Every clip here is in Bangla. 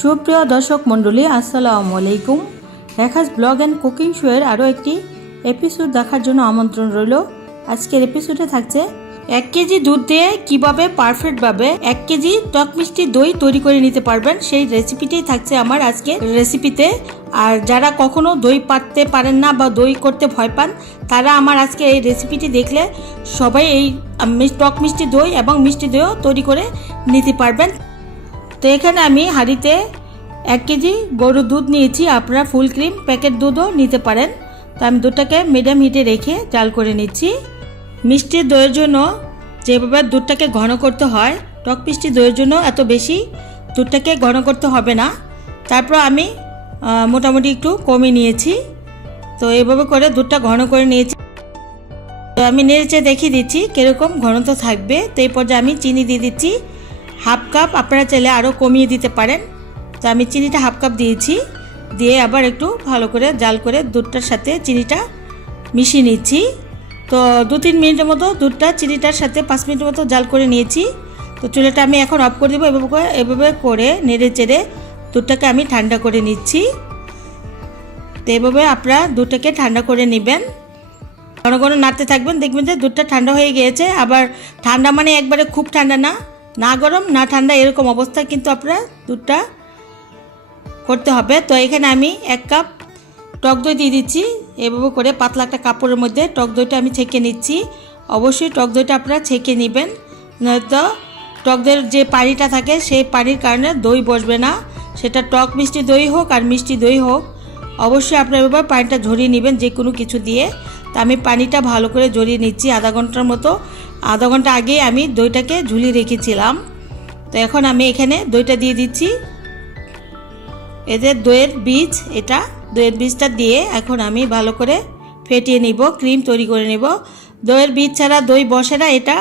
সুপ্রিয় দর্শক মণ্ডলী, আসসালামু আলাইকুম। রেখাস ব্লগ অ্যান্ড কুকিং শোয়ের আরও একটি এপিসোড দেখার জন্য আমন্ত্রণ রইল। আজকের এপিসোডে থাকছে 1 কেজি দুধ দিয়ে কিভাবে পারফেক্টভাবে 1 কেজি টক মিষ্টি দই তৈরি করে নিতে পারবেন, সেই রেসিপিটাই থাকছে আমার আজকে রেসিপিতে। আর যারা কখনো দই পাততে পারেন না বা দই করতে ভয় পান, তারা আমার আজকে এই রেসিপিটি দেখলে সবাই এই টক মিষ্টি দই এবং মিষ্টি দইও তৈরি করে নিতে পারবেন। তো এখানে আমি হাঁড়িতে 1 কেজি গরুর দুধ নিয়েছি। আপনারা ফুল ক্রিম প্যাকেট দুধও নিতে পারেন। তো আমি দুধটাকে মিডিয়াম হিটে রেখে জাল করে নিচ্ছি। মিষ্টি দইয়ের জন্য যেভাবে দুধটাকে ঘন করতে হয়, টক মিষ্টি দইয়ের জন্য এত বেশি দুধটাকে ঘন করতে হবে না। তারপর আমি মোটামুটি একটু কমিয়ে নিয়েছি। তো এভাবে করে দুধটা ঘন করে নিয়েছি। তো আমি নেড়েচে দেখিয়ে দিচ্ছি কীরকম ঘনত্ব থাকবে। তো এই পর্যায়ে আমি চিনি দিয়ে দিচ্ছি হাফ কাপ। আপনারা চাইলে আরও কমিয়ে দিতে পারেন। তো আমি চিনিটা হাফ কাপ দিয়েছি, দিয়ে আবার একটু ভালো করে জাল করে দুধটার সাথে চিনিটা মিশিয়ে নিচ্ছি। তো 2-3 মিনিটের মতো দুধটা চিনিটার সাথে 5 মিনিটের মতো জাল করে নিয়েছি। তো চুলাটা আমি এখন অফ করে দেবো। এভাবে করে নেড়ে চেড়ে দুধটাকে আমি ঠান্ডা করে নিচ্ছি। তো এভাবে আপনারা দুধটাকে ঠান্ডা করে নেবেন, ঘন ঘন নাড়তে থাকবেন। দেখবেন যে দুধটা ঠান্ডা হয়ে গিয়েছে। আবার ঠান্ডা মানে একবারে খুব ঠান্ডা না, না গরম না ঠান্ডা, এরকম অবস্থায় কিন্তু আপনারা দুধটা করতে হবে। তো এখানে আমি 1 কাপ টক দই দিয়ে দিচ্ছি। এভাবে করে পাতলা একটা কাপড়ের মধ্যে টক দইটা আমি ছেঁকে নিচ্ছি। অবশ্যই টক দইটা আপনারা ছেঁকে নেবেন, নয়তো টক দইয়ের যে পানিটা থাকে সেই পানির কারণে দই বসবে না। সেটা টক মিষ্টি দই হোক আর মিষ্টি দই হোক, অবশ্যই আপনারা এভাবে পানিটা ঝরিয়ে নেবেন যে কোনো কিছু দিয়ে। তো আমি পানিটা ভালো করে ঝরিয়ে নিচ্ছি আধা ঘন্টার মতো। আধা ঘন্টা আগে আমি দইটাকে ঝুলিয়ে রেখেছিলাম। তো এখন আমি এখানে দইটা দিয়ে দিচ্ছি। এদের দইয়ের বীজ, এটা দইয়ের বীজটা দিয়ে এখন আমি ভালো করে ফেটিয়ে নিব, ক্রিম তৈরি করে নিব। দইয়ের বীজ ছাড়া দই বসে না, এটা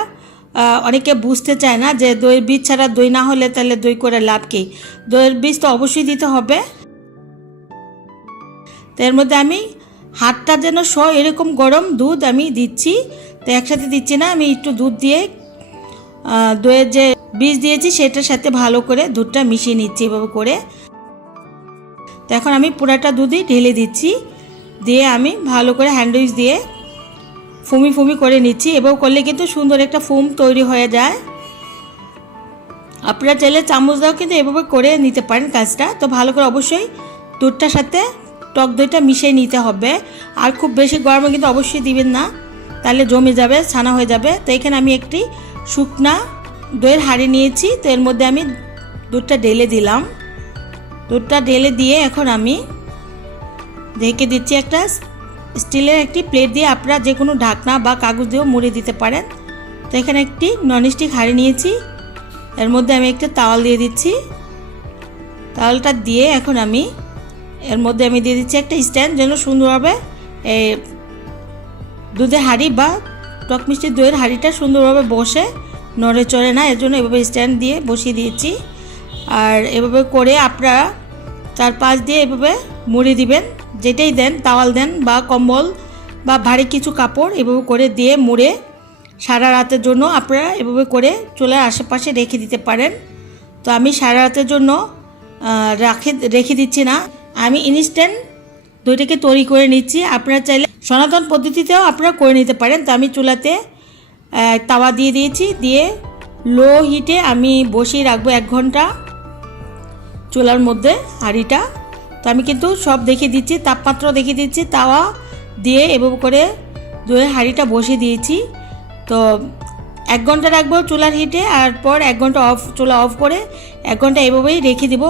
অনেকে বুঝতে চায় না যে দইয়ের বীজ ছাড়া দই না হলে তাহলে দই করে লাভ কি। দইয়ের বীজ তো অবশ্যই দিতে হবে। তো এর মধ্যে আমি হাতটা যেন এরকম গরম দুধ আমি দিচ্ছি। তো একসাথে দিচ্ছি না, আমি একটু দুধ দিয়ে দইয়ের যে বীজ দিয়েছি সেটার সাথে ভালো করে দুধটা মিশিয়ে নিচ্ছি এভাবে করে। তো এখন আমি পুরাটা দুধই ঢেলে দিচ্ছি, দিয়ে আমি ভালো করে হ্যান্ড উইক্স দিয়ে ফুমি ফুমি করে নিচ্ছি। এভাবে করলে কিন্তু সুন্দর একটা ফোম তৈরি হয়ে যায়। আপনারা চাইলে চামচ দাও কিন্তু এভাবে করে নিতে পারেন কাজটা। তো ভালো করে অবশ্যই দুধটার সাথে টক দইটা মিশিয়ে নিতে হবে। আর খুব বেশি গরমে কিন্তু অবশ্যই দিবেন না, তাহলে জমে যাবে, ছানা হয়ে যাবে। তো এখানে আমি একটি শুকনা দইয়ের হাঁড়ি নিয়েছি। তো এর মধ্যে আমি দুধটা ঢেলে দিলাম। দুধটা ঢেলে দিয়ে এখন আমি ঢেকে দিচ্ছি একটা স্টিলের একটি প্লেট দিয়ে। আপনারা যে কোনো ঢাকনা বা কাগজ দিয়েও মুড়ে দিতে পারেন। তো এখানে একটি ননস্টিক হাঁড়ি নিয়েছি, এর মধ্যে আমি একটা তাওয়াল দিয়ে দিচ্ছি। তাওয়ালটা দিয়ে এখন আমি এর মধ্যে আমি দিয়ে দিচ্ছি একটা স্ট্যান্ড, যেন সুন্দরভাবে এই দুধের হাঁড়ি বা টক মিষ্টি দইয়ের হাঁড়িটা সুন্দরভাবে বসে নড়ে চড়ে না, এর জন্য এভাবে স্ট্যান্ড দিয়ে বসিয়ে দিয়েছি। আর এভাবে করে আপনারা তার পাশ দিয়ে এভাবে মুড়ে দিবেন, যেটাই দেন, তাওয়াল দেন বা কম্বল বা ভারী কিছু কাপড়, এভাবে করে দিয়ে মুড়ে সারা রাতের জন্য আপনারা এভাবে করে চুলার আশেপাশে রেখে দিতে পারেন। তো আমি সারা রাতের জন্য রেখে দিচ্ছি না, আমি ইনস্ট্যান্ট দইটাকে তৈরি করে নিচ্ছি। আপনারা চাইলে সনাতন পদ্ধতিতেও আপনারা করে নিতে পারেন। তো আমি চুলাতে তাওয়া দিয়ে দিয়েছি, দিয়ে লো হিটে আমি বসিয়ে রাখবো 1 ঘন্টা চুলার মধ্যে হাঁড়িটা। তো আমি কিন্তু সব দেখিয়ে দিচ্ছি, তাপমাত্রা দেখিয়ে দিচ্ছি। তাওয়া দিয়ে এভাবে করে দইয়ের হাঁড়িটা বসিয়ে দিয়েছি। তো 1 ঘন্টা রাখবো চুলার হিটে, আর পর 1 ঘন্টা চুলা অফ করে 1 ঘন্টা এভাবেই রেখে দেবো।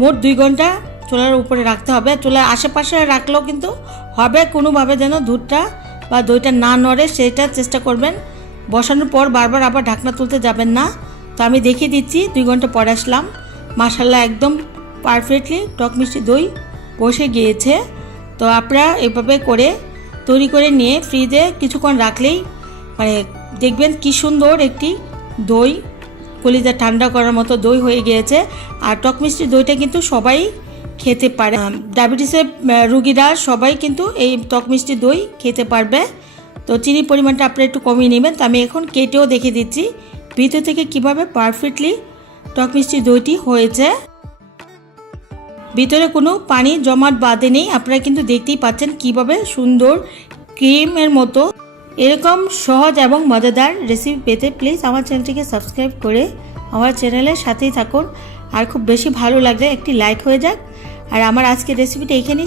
মোট 2 ঘন্টা চুলার উপরে রাখতে হবে। চুলার আশেপাশে রাখলেও কিন্তু হবে, কোনোভাবে যেন দুধটা বা দইটা না নড়ে সেটা চেষ্টা করবেন। বসানোর পর বারবার আবার ঢাকনা তুলতে যাবেন না। তো আমি দেখিয়ে দিচ্ছি 2 ঘন্টা পরে আসলাম। মাশাআল্লাহ একদম পারফেক্টলি টক মিষ্টি দই বসে গিয়েছে। তো আপনারা এভাবে করে তৈরি করে নিয়ে ফ্রিজে কিছুক্ষণ রাখলেই মানে দেখবেন কি সুন্দর একটি দই, কলিজা ঠান্ডা করার মতো দই হয়ে গিয়েছে। আর টক মিষ্টি দইটা কিন্তু সবাই খেতে পারে, ডায়াবেটিসের রুগীরা সবাই কিন্তু এই টক মিষ্টি দই খেতে পারবে। তো চিনির পরিমাণটা আপনারা একটু কমিয়ে নেবেন। তো আমি এখন কেটেও দেখে দিচ্ছি ভিতর থেকে কিভাবে পারফেক্টলি টক মিষ্টি দইটি হয়েছে। ভিতরে কোনো পানি জমাট বাঁধে নেই। আপনারা কিন্তু দেখতেই পাচ্ছেন কিভাবে সুন্দর ক্রিমের মতো। এরকম সহজ এবং মজাদার রেসিপি পেতে প্লিজ আমার চ্যানেলটিকে সাবস্ক্রাইব করে আমার চ্যানেলের সাথেই থাকুন। আর খুব বেশি ভালো লাগলে একটি লাইক হয়ে যাক। আর আমার আজকের রেসিপিটা এখানেই